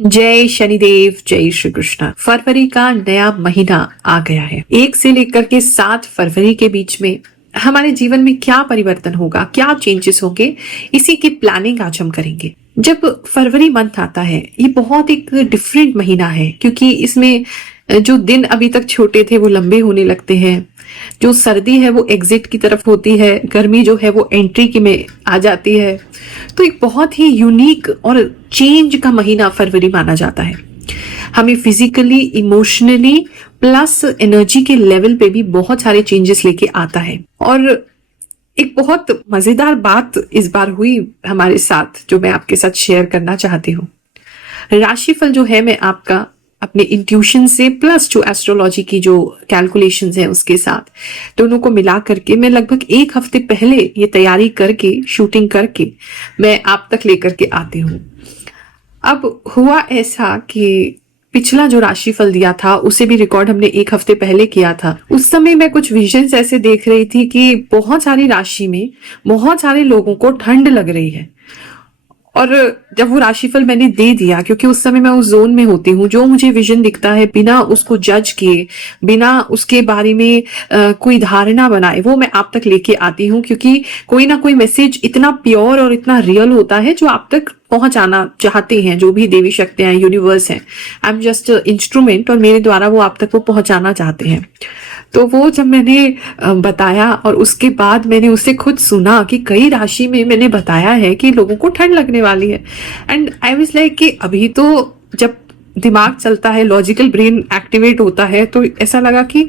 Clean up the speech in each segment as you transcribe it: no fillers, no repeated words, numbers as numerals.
जय शनिदेव, जय श्री कृष्ण। फरवरी का नया महीना आ गया है। 1 से लेकर के 7 फरवरी के बीच में हमारे जीवन में क्या परिवर्तन होगा, क्या चेंजेस होंगे, इसी की प्लानिंग आज हम करेंगे। जब फरवरी मंथ आता है, ये बहुत एक डिफरेंट महीना है क्योंकि इसमें जो दिन अभी तक छोटे थे वो लंबे होने लगते हैं। जो सर्दी है वो एग्जिट की तरफ होती है, गर्मी जो है वो एंट्री की में आ जाती है। तो एक बहुत ही यूनिक और चेंज का महीना फरवरी माना जाता है। हमें फिजिकली, इमोशनली प्लस एनर्जी के लेवल पे भी बहुत सारे चेंजेस लेके आता है। और एक बहुत मजेदार बात इस बार हुई हमारे साथ जो मैं आपके साथ शेयर करना चाहती हूँ। राशिफल जो है मैं आपका अपने इंट्यूशन से प्लस जो एस्ट्रोलॉजी की जो कैलकुलेशंस है उसके साथ दोनों को मिला करके मैं लगभग 1 हफ्ते पहले ये तैयारी करके, शूटिंग करके मैं आप तक लेकर के आती हूँ। अब हुआ ऐसा कि पिछला जो राशिफल दिया था उसे भी रिकॉर्ड हमने 1 हफ्ते पहले किया था। उस समय मैं कुछ विजन्स ऐसे देख रही थी कि बहुत सारी राशि में बहुत सारे लोगों को ठंड लग रही है। और जब वो राशिफल मैंने दे दिया, क्योंकि उस समय मैं उस जोन में होती हूँ, जो मुझे विजन दिखता है बिना उसको जज किए, बिना उसके बारे में कोई धारणा बनाए, वो मैं आप तक लेके आती हूँ। क्योंकि कोई ना कोई मैसेज इतना प्योर और इतना रियल होता है जो आप तक पहुंचाना चाहते हैं, जो भी देवी शक्तियां, यूनिवर्स हैं। आई एम जस्ट इंस्ट्रूमेंट और मेरे द्वारा वो आप तक वो पहुंचाना चाहते हैं। तो वो जब मैंने बताया और उसके बाद मैंने उससे खुद सुना कि कई राशि में मैंने बताया है कि लोगों को ठंड लगने वाली है, एंड आई वाज लाइक कि अभी तो जब दिमाग चलता है, लॉजिकल ब्रेन एक्टिवेट होता है, तो ऐसा लगा कि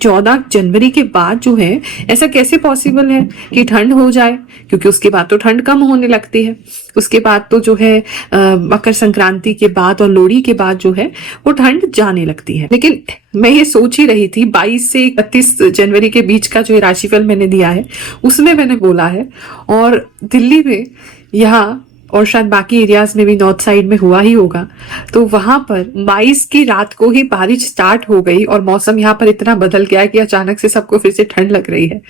14 जनवरी के बाद जो है ऐसा कैसे पॉसिबल है कि ठंड हो जाए, क्योंकि उसके बाद तो ठंड कम होने लगती है। उसके बाद तो जो है मकर संक्रांति के बाद और लोहड़ी के बाद जो है वो ठंड जाने लगती है। लेकिन मैं ये सोच ही रही थी, 22 से 31 जनवरी के बीच का जो राशिफल मैंने दिया है उसमें मैंने बोला है, और दिल्ली में यहाँ और शायद बाकी एरियाज में भी नॉर्थ साइड में हुआ ही होगा, तो वहां पर 22 की रात को ही बारिश स्टार्ट हो गई और मौसम यहाँ पर इतना बदल गया कि अचानक से सबको फिर से ठंड लग रही है।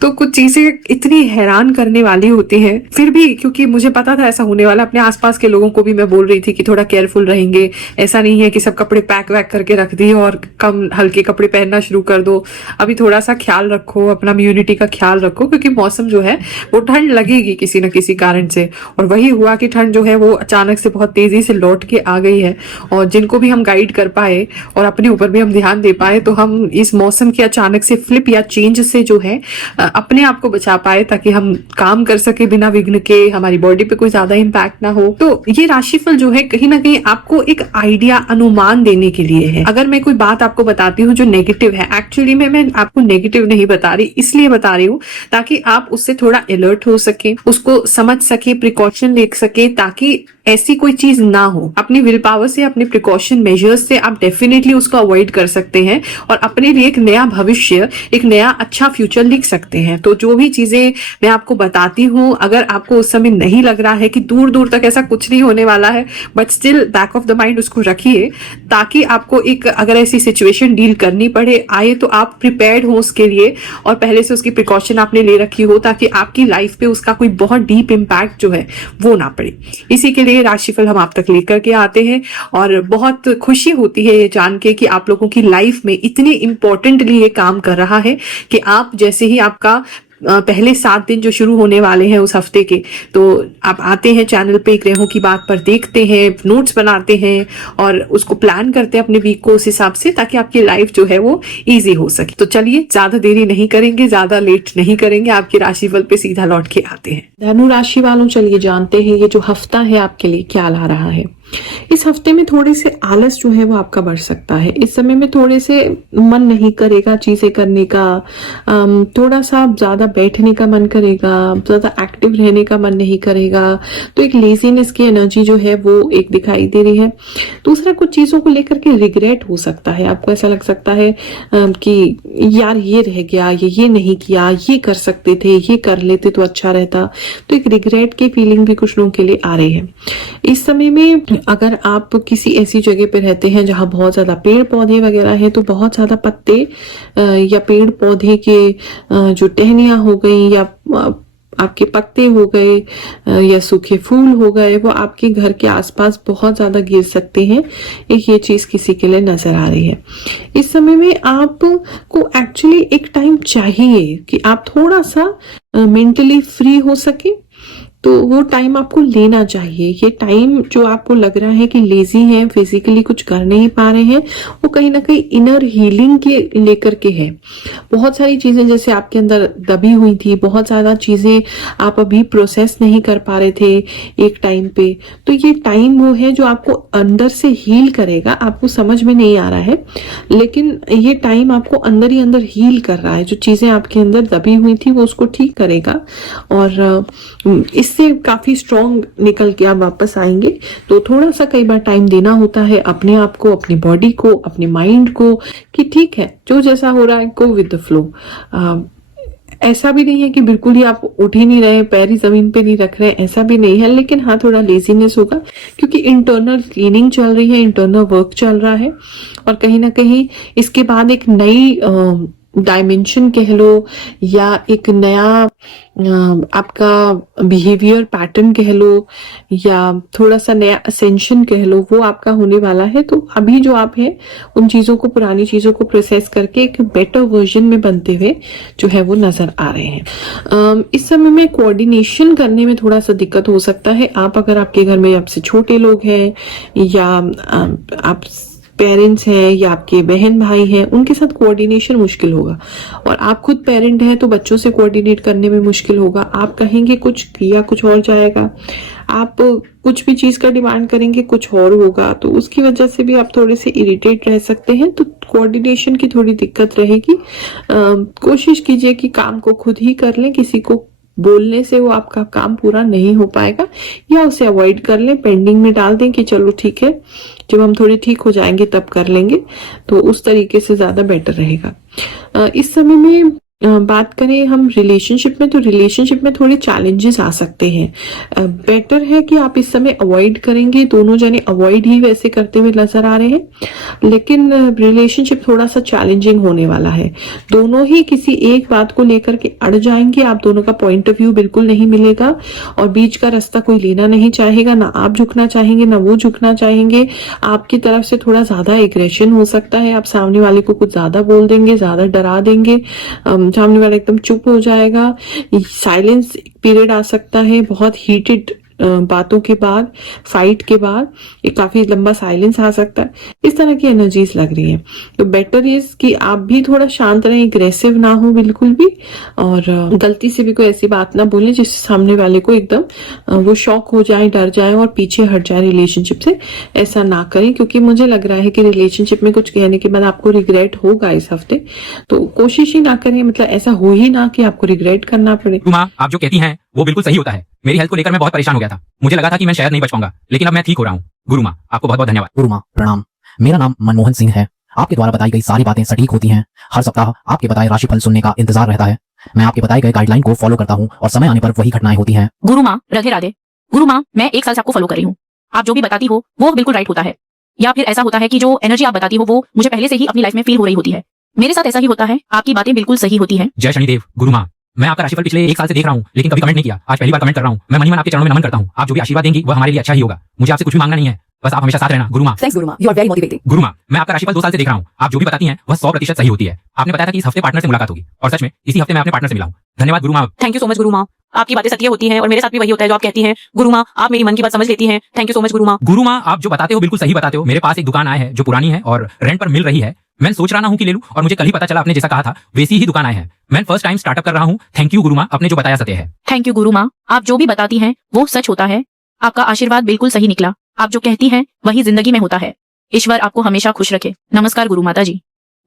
तो कुछ चीजें इतनी हैरान करने वाली होती हैं। फिर भी क्योंकि मुझे पता था ऐसा होने वाला, अपने आसपास के लोगों को भी मैं बोल रही थी कि थोड़ा केयरफुल रहेंगे। ऐसा नहीं है कि सब कपड़े पैक वैक करके रख दिए और कम हल्के कपड़े पहनना शुरू कर दो। अभी थोड़ा सा ख्याल रखो, अपना इम्यूनिटी का ख्याल रखो, क्योंकि मौसम जो है वो ठंड लगेगी किसी न किसी कारण से। और वही हुआ कि ठंड जो है वो अचानक से बहुत तेजी से लौट के आ गई है। और जिनको भी हम गाइड कर पाए और अपने ऊपर भी हम ध्यान दे पाए, तो हम इस मौसम के अचानक से फ्लिप या चेंज से जो है अपने आप को बचा पाए, ताकि हम काम कर सके बिना विघ्न के, हमारी बॉडी पे कोई ज्यादा इम्पैक्ट ना हो। तो ये राशिफल जो है कहीं ना कहीं आपको एक आइडिया, अनुमान देने के लिए है। अगर मैं कोई बात आपको बताती हूँ जो नेगेटिव है, एक्चुअली में मैं आपको नेगेटिव नहीं बता रही, इसलिए बता रही हूँ ताकि आप उससे थोड़ा अलर्ट हो सके, उसको समझ सके, प्रिकॉशन ले सके, ताकि ऐसी कोई चीज ना हो। अपनी विल पावर से, अपने प्रिकॉशन मेजर्स से आप डेफिनेटली उसको अवॉइड कर सकते हैं और अपने लिए एक नया भविष्य, एक नया अच्छा फ्यूचर लिख सकते हैं। तो जो भी चीजें मैं आपको बताती हूँ, अगर आपको उस समय नहीं लग रहा है कि दूर दूर तक ऐसा कुछ नहीं होने वाला है, but still back of the mind उसको रखिए, ताकि आपको एक अगर ऐसी सिचुएशन डील करनी पड़े आए तो आप प्रिपेयर्ड हो उसके लिए, और पहले से उसकी प्रिकॉशन आपने ले रखी हो, ताकि आपकी लाइफ पे उसका कोई बहुत डीप इम्पैक्ट जो है वो ना पड़े। इसी के लिए राशिफल हम आप तक लेकर के आते हैं और बहुत खुशी होती है ये जान के कि आप लोगों की लाइफ में इतने इंपॉर्टेंटली ये काम कर रहा है कि आप जैसे ही आपका पहले 7 दिन जो शुरू होने वाले हैं उस हफ्ते के, तो आप आते हैं चैनल पे, ग्रहों की बात पर देखते हैं, नोट्स बनाते हैं और उसको प्लान करते हैं अपने वीक को उस हिसाब से, ताकि आपकी लाइफ जो है वो इजी हो सके। तो चलिए ज्यादा देरी नहीं करेंगे, ज्यादा लेट नहीं करेंगे, आपके राशिफल पे सीधा लौट के आते हैं। धनु राशि वालों, चलिए जानते हैं ये जो हफ्ता है आपके लिए क्या ला रहा है। इस हफ्ते में थोड़े से आलस जो है वो आपका बढ़ सकता है। इस समय में थोड़े से मन नहीं करेगा चीजें करने का, थोड़ा सा ज्यादा बैठने का मन करेगा, ज्यादा एक्टिव रहने का मन नहीं करेगा। तो एक लेजीनेस की एनर्जी जो है वो एक दिखाई दे रही है। दूसरा, कुछ चीजों को लेकर के रिग्रेट हो सकता है। आपको ऐसा लग सकता है कि यार ये रह गया, ये नहीं किया, ये कर सकते थे, ये कर लेते तो अच्छा रहता। तो एक रिग्रेट की फीलिंग भी कुछ लोगों के लिए आ रही है। इस समय में अगर आप किसी ऐसी जगह पे रहते हैं जहां बहुत ज्यादा पेड़ पौधे वगैरह है, तो बहुत ज्यादा पत्ते या पेड़ पौधे के जो टहनियां हो गई या आपके पत्ते हो गए या सूखे फूल हो गए, वो आपके घर के आसपास बहुत ज्यादा गिर सकते हैं। एक ये चीज किसी के लिए नजर आ रही है। इस समय में आपको एक्चुअली एक टाइम चाहिए कि आप थोड़ा सा मेंटली फ्री हो सके, तो वो टाइम आपको लेना चाहिए। ये टाइम जो आपको लग रहा है कि लेजी है, फिजिकली कुछ कर नहीं पा रहे हैं, वो कहीं ना कहीं इनर हीलिंग के लेकर के है। बहुत सारी चीजें जैसे आपके अंदर दबी हुई थी, बहुत ज्यादा चीजें आप अभी प्रोसेस नहीं कर पा रहे थे एक टाइम पे, तो ये टाइम वो है जो आपको अंदर से हील करेगा। आपको समझ में नहीं आ रहा है, लेकिन ये टाइम आपको अंदर ही अंदर हील कर रहा है। जो चीजें आपके अंदर दबी हुई थी वो उसको ठीक करेगा, और इससे काफी स्ट्रॉन्ग निकल के आप वापस आएंगे। तो थोड़ा सा कई बार टाइम देना होता है अपने आप को, अपनी बॉडी को, अपने माइंड को, कि ठीक है जो जैसा हो रहा है गो विद द फ्लो। ऐसा भी नहीं है कि बिल्कुल ही आप उठ ही नहीं रहे, पैर ही जमीन पे नहीं रख रहे, ऐसा भी नहीं है। लेकिन हाँ, थोड़ा लेजीनेस होगा क्योंकि इंटरनल क्लीनिंग चल रही है, इंटरनल वर्क चल रहा है, और कहीं ना कहीं इसके बाद एक नई डायमेंशन कह लो, या एक नया आपका बिहेवियर पैटर्न कह लो, या थोड़ा सा नया असेंशन कह लो, वो आपका होने वाला है। तो अभी जो आप हैं उन चीजों को, पुरानी चीजों को प्रोसेस करके एक बेटर वर्जन में बनते हुए जो है वो नजर आ रहे हैं। इस समय में कोऑर्डिनेशन करने में थोड़ा सा दिक्कत हो सकता है। आप अगर आपके घर में आपसे छोटे लोग हैं, या आप पेरेंट्स हैं, या आपके बहन भाई हैं, उनके साथ कोऑर्डिनेशन मुश्किल होगा। और आप खुद पेरेंट हैं तो बच्चों से कोऑर्डिनेट करने में मुश्किल होगा। आप कहेंगे कुछ किया कुछ और जाएगा, आप कुछ भी चीज का डिमांड करेंगे कुछ और होगा, तो उसकी वजह से भी आप थोड़े से इरिटेट रह सकते हैं। तो कोऑर्डिनेशन की थोड़ी दिक्कत रहेगी। कोशिश कीजिए कि काम को खुद ही कर लें, किसी को बोलने से वो आपका काम पूरा नहीं हो पाएगा, या उसे अवॉइड कर लें, पेंडिंग में डाल दें कि चलो ठीक है जब हम थोड़े ठीक हो जाएंगे तब कर लेंगे। तो उस तरीके से ज्यादा बेटर रहेगा। इस समय में बात करें हम रिलेशनशिप में, तो रिलेशनशिप में थोड़े चैलेंजेस आ सकते हैं। बेटर है कि आप इस समय अवॉइड करेंगे, दोनों जने अवॉइड ही वैसे करते हुए नजर आ रहे हैं, लेकिन रिलेशनशिप थोड़ा सा चैलेंजिंग होने वाला है। दोनों ही किसी एक बात को लेकर के अड़ जाएंगे, आप दोनों का पॉइंट ऑफ व्यू बिल्कुल नहीं मिलेगा, और बीच का रास्ता कोई लेना नहीं चाहेगा, ना आप झुकना चाहेंगे ना वो झुकना चाहेंगे। आपकी तरफ से थोड़ा ज्यादा एग्रेशन हो सकता है, आप सामने वाले को कुछ ज्यादा बोल देंगे, ज्यादा डरा देंगे, सामने वाला एकदम चुप हो जाएगा। साइलेंस पीरियड आ सकता है, बहुत हीटेड बातों के बाद, फाइट के बाद एक काफी लंबा साइलेंस आ सकता है। इस तरह की एनर्जीज लग रही है। तो बेटर इज कि आप भी थोड़ा शांत रहें, एग्रेसिव ना हो बिल्कुल भी, और गलती से भी कोई ऐसी बात ना बोले जिससे सामने वाले को एकदम वो शॉक हो जाए, डर जाए और पीछे हट जाए रिलेशनशिप से। ऐसा ना करें, क्योंकि मुझे लग रहा है कि रिलेशनशिप में कुछ कहने के बाद आपको रिग्रेट होगा इस हफ्ते। तो कोशिश ही ना करें, मतलब ऐसा हो ही ना कि आपको रिग्रेट करना पड़े। माँ, आप जो कहती हैं वो बिल्कुल सही होता है। मेरी हेल्थ को लेकर मैं बहुत परेशान हो गया था, मुझे लगा था कि मैं शायद नहीं बच पाऊंगा, लेकिन अब मैं ठीक हो रहा हूँ। गुरु माँ, आपको बहुत बहुत धन्यवाद। गुरु माँ प्रणाम। मेरा नाम मनमोहन सिंह है। आपके द्वारा बताई गई सारी बातें सटीक होती हैं। हर सप्ताह आपके बताए राशिफल सुनने का इंतजार रहता है। मैं आपके बताए गए गाइडलाइन को फॉलो करता हूँ और समय आने पर वही घटनाएं होती हैं। गुरु माँ राधे राधे। गुरु माँ, मैं 1 साल से आपको फॉलो कर रही हूँ। आप जो भी बताती हो वो बिल्कुल राइट होता है, या फिर ऐसा होता है कि जो एनर्जी आप बताती हो वो मुझे पहले से ही अपनी लाइफ में फील हो रही होती है। मेरे साथ ऐसा ही होता है, आपकी बातें बिल्कुल सही होती हैं। जय शनिदेव। गुरु माँ, मैं आपका राशिफल पिछले 1 साल से देख रहा हूँ, लेकिन कभी कमेंट नहीं किया। आज पहली बार कमेंट कर रहा हूँ। मैं मन ही मन आपके चरणों में नमन करता हूँ। आप जो भी आशीर्वाद देंगी वह हमारे लिए अच्छा ही होगा। मुझे आपसे कुछ भी मांगना नहीं है, बस आप हमेशा साथ रहना। गुरु माँ। थैंक्स गुरु माँ, यू आर वेरी मोटिवेटिंग। गुरु माँ, मैं आपका राशिफल 2 साल से देख रहा हूँ। आप जो भी बताती हैं वह 100% सही होती है। आपने बताया था कि इस हफ्ते पार्टनर से मुलाकात होगी, और सच में इसी हफ्ते मैं अपने पार्टनर से मिला हूँ। धन्यवाद गुरु माँ। थैंक यू सो मच गुरु माँ, आपकी बातें सत्य होती हैं और मेरे साथ भी वही होता है जो आप कहती हैं। गुरु माँ, आप मेरी मन की बात समझ लेती हैं। थैंक यू सो मच गुरु माँ। गुरु माँ, आप जो बताते हो बिल्कुल सही बताते हो। मेरे पास एक दुकान आया है जो पुरानी है और रेंट पर मिल रही है। मैं सोच रहा हूँ कि ले लूं, और मुझे कल ही पता चला आपने जैसा कहा था वैसी ही दुकान आए हैं। मैं फर्स्ट टाइम स्टार्टअप कर रहा हूँ। थैंक यू गुरु माँ, आपने जो बताया सत्य है। थैंक यू गुरु माँ, आप जो भी बताती हैं वो सच होता है। आपका आशीर्वाद बिल्कुल सही निकला। आप जो कहती हैं वही जिंदगी में होता है। ईश्वर आपको हमेशा खुश रखे। नमस्कार गुरु माता जी।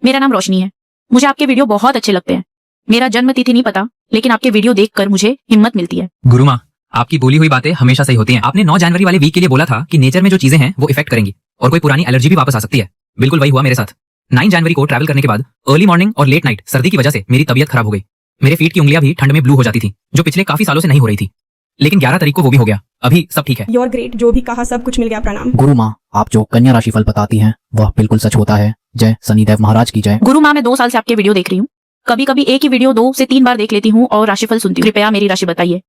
मेरा नाम रोशनी है। मुझे आपके वीडियो बहुत अच्छे लगते हैं। मेरा जन्म तिथि नहीं पता, लेकिन आपके वीडियो देखकर मुझे हिम्मत मिलती है। गुरु माँ, आपकी बोली हुई बातें हमेशा सही होती हैं। आपने 9 जनवरी वाले वीक के लिए बोला था कि नेचर में जो चीजें हैं वो इफेक्ट करेंगी और कोई पुरानी एलर्जी भी वापस आ सकती है। बिल्कुल वही हुआ मेरे साथ। 9 जनवरी को ट्रैवल करने के बाद अर्ली मॉर्निंग और लेट नाइट सर्दी की वजह से मेरी तबीयत खराब हो गई। मेरे फीट की उंगलियां भी ठंड में ब्लू हो जाती थी, जो पिछले काफी सालों से नहीं हो रही थी। लेकिन 11 तारीख को वो भी हो गया। अभी सब ठीक है। योर ग्रेट, जो भी कहा सब कुछ मिल गया। प्रणाम। गुरु माँ, आप जो कन्या राशिफल बताती हैं वह बिल्कुल सच होता है। जय शनिदेव महाराज की जय। गुरु माँ, मैं 2 साल से आपके वीडियो देख रही हूँ। कभी कभी एक ही वीडियो 2 से 3 बार देख लेती हूँ और राशिफल सुनती हूँ। कृपया मेरी राशि बताइए।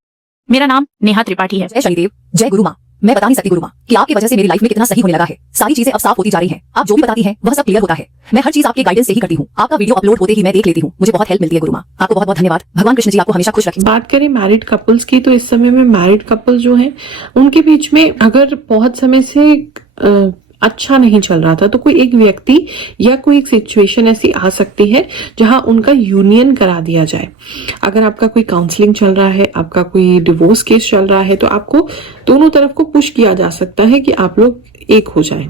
मेरा नाम नेहा त्रिपाठी है। जय शनिदेव, जय गुरु माँ। मैं बता नहीं सकती गुरु माँ कि आपकी वजह से मेरी लाइफ में कितना सही होने लगा है। सारी चीजें अब साफ होती जा रही हैं। आप जो भी बताती हैं वह सब क्लियर होता है। मैं हर चीज आपके गाइडेंस से ही करती हूँ। आपका वीडियो अपलोड होते ही मैं देख लेती हूँ। मुझे बहुत हेल्प मिलती है गुरु माँ। आपको बहुत बहुत धन्यवाद। भगवान कृष्ण जी आपको हमेशा खुश रखें। बात करें मैरिड कपल्स की, तो इस समय में मैरिड कपल जो हैं उनके बीच में अगर बहुत समय से अच्छा नहीं चल रहा था, तो कोई एक व्यक्ति या कोई एक सिचुएशन ऐसी आ सकती है जहां उनका यूनियन करा दिया जाए। अगर आपका कोई काउंसलिंग चल रहा है, आपका कोई डिवोर्स केस चल रहा है, तो आपको दोनों तरफ को पुश किया जा सकता है कि आप लोग एक हो जाएं,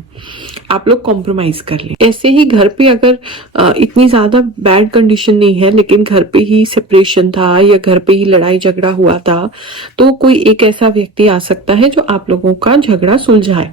आप लोग कॉम्प्रोमाइज कर लें। ऐसे ही घर पे अगर इतनी ज्यादा बैड कंडीशन नहीं है, लेकिन घर पे ही सेपरेशन था या घर पे ही लड़ाई झगड़ा हुआ था, तो कोई एक ऐसा व्यक्ति आ सकता है जो आप लोगों का झगड़ा सुलझाए।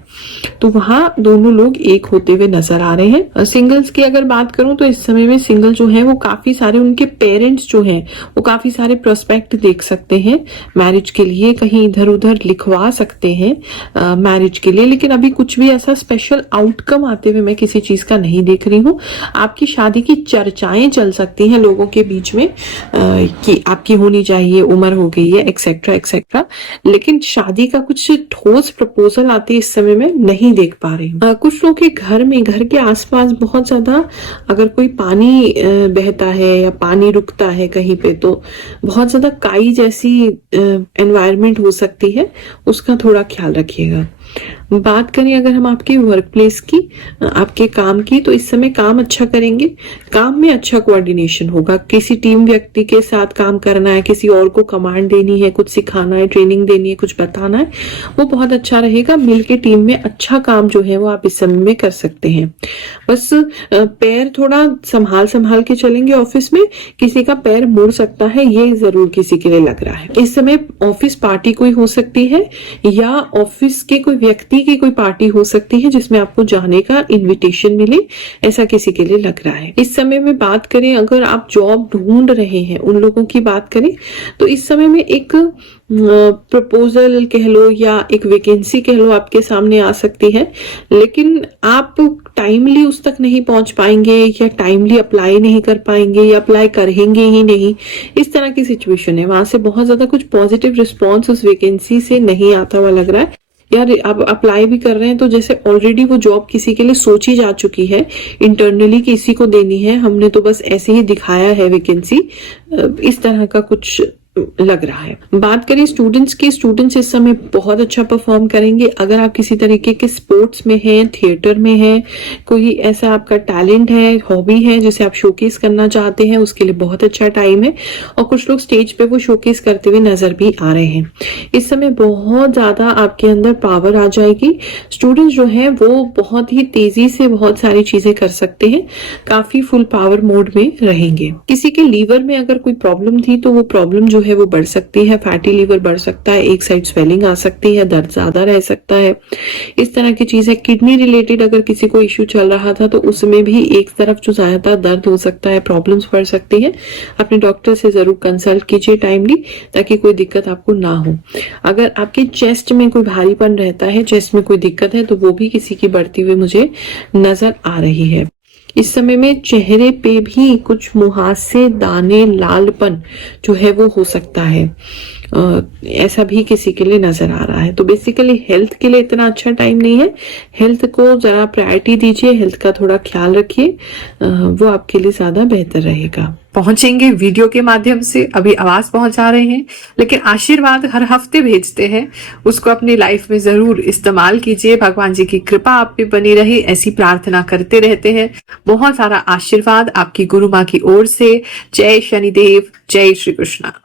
तो वहां दोनों लोग एक होते हुए नजर आ रहे हैं। सिंगल्स की अगर बात करूं तो इस समय में सिंगल जो है वो काफी सारे, उनके पेरेंट्स जो हैं वो काफी सारे प्रोस्पेक्ट देख सकते हैं मैरिज के लिए, कहीं इधर उधर लिखवा सकते हैं मैरिज के लिए। लेकिन अभी कुछ भी ऐसा स्पेशल आउटकम आते हुए मैं किसी चीज का नहीं देख रही हूँ। आपकी शादी की चर्चाएं चल सकती हैं लोगों के बीच में कि आपकी होनी चाहिए, उम्र हो गई है, एक्सेट्रा एक्सेट्रा, लेकिन शादी का कुछ ठोस प्रपोजल आते इस समय में नहीं देख पा रही हूँ। कुछ लोगों के घर में, घर के आसपास बहुत ज्यादा अगर कोई पानी बहता है या पानी रुकता है कहीं पे, तो बहुत ज्यादा काई जैसी एनवायरनमेंट हो सकती है, उसका थोड़ा ख्याल रखिएगा। बात करें अगर हम आपके वर्क प्लेस की, आपके काम की, तो इस समय काम अच्छा करेंगे। काम में अच्छा कोऑर्डिनेशन होगा। किसी टीम व्यक्ति के साथ काम करना है, किसी और को कमांड देनी है, कुछ सिखाना है, ट्रेनिंग देनी है, कुछ बताना है, वो बहुत अच्छा रहेगा। मिलके टीम में अच्छा काम जो है वो आप इस समय में कर सकते हैं। बस पैर थोड़ा संभाल के चलेंगे। ऑफिस में किसी का पैर मुड़ सकता है, ये जरूर किसी के लिए लग रहा है। इस समय ऑफिस पार्टी कोई हो सकती है या ऑफिस के कोई व्यक्ति की कोई पार्टी हो सकती है जिसमें आपको जाने का इनविटेशन मिले, ऐसा किसी के लिए लग रहा है। इस समय में बात करें अगर आप जॉब ढूंढ रहे हैं, उन लोगों की बात करें, तो इस समय में एक प्रपोजल कह लो या एक वैकेंसी कह लो आपके सामने आ सकती है, लेकिन आप टाइमली उस तक नहीं पहुंच पाएंगे या टाइमली अप्लाई नहीं कर पाएंगे या अप्लाई करेंगे ही नहीं, इस तरह की सिचुएशन है। वहां से बहुत ज्यादा कुछ पॉजिटिव रिस्पॉन्स उस वैकेंसी से नहीं आता हुआ लग रहा है। यार आप अप्लाई भी कर रहे हैं तो जैसे ऑलरेडी वो जॉब किसी के लिए सोची जा चुकी है, इंटरनली किसी को देनी है, हमने तो बस ऐसे ही दिखाया है वैकेंसी, इस तरह का कुछ लग रहा है। बात करें स्टूडेंट्स की, स्टूडेंट्स इस समय बहुत अच्छा परफॉर्म करेंगे। अगर आप किसी तरीके के स्पोर्ट्स में हैं, थिएटर में हैं, कोई ऐसा आपका टैलेंट है, हॉबी है जिसे आप शोकेस करना चाहते हैं, उसके लिए बहुत अच्छा टाइम है। और कुछ लोग स्टेज पे वो शोकेस करते हुए नजर भी आ रहे हैं। इस समय बहुत ज्यादा आपके अंदर पावर आ जाएगी। स्टूडेंट्स जो है वो बहुत ही तेजी से बहुत सारी चीजें कर सकते हैं, काफी फुल पावर मोड में रहेंगे। किसी के लीवर में अगर कोई प्रॉब्लम थी तो वो प्रॉब्लम जो है वो बढ़ सकती है। फैटी लीवर बढ़ सकता है, एक साइड स्वेलिंग आ सकती है, दर्द ज्यादा रह सकता है, इस तरह की चीज है। किडनी रिलेटेड अगर किसी को इश्यू चल रहा था तो उसमें भी एक तरफ जो ज्यादा दर्द हो सकता है, प्रॉब्लम्स बढ़ सकती है। अपने डॉक्टर से जरूर कंसल्ट कीजिए टाइमली, ताकि कोई दिक्कत आपको ना हो। अगर आपके चेस्ट में कोई भारीपन रहता है, चेस्ट में कोई दिक्कत है, तो वो भी किसी की बढ़ती हुई मुझे नजर आ रही है। इस समय में चेहरे पे भी कुछ मुहासे, दाने, लालपन जो है वो हो सकता है, ऐसा भी किसी के लिए नजर आ रहा है। तो बेसिकली हेल्थ के लिए इतना अच्छा टाइम नहीं है। हेल्थ को जरा प्रायोरिटी दीजिए, हेल्थ का थोड़ा ख्याल रखिए, वो आपके लिए ज्यादा बेहतर रहेगा। पहुंचेंगे वीडियो के माध्यम से, अभी आवाज पहुंचा रहे हैं, लेकिन आशीर्वाद हर हफ्ते भेजते हैं, उसको अपनी लाइफ में जरूर इस्तेमाल कीजिए। भगवान जी की कृपा आप पे बनी रहे, ऐसी प्रार्थना करते रहते हैं। बहुत सारा आशीर्वाद आपकी गुरु माँ की ओर से। जय शनिदेव, जय श्री कृष्णा।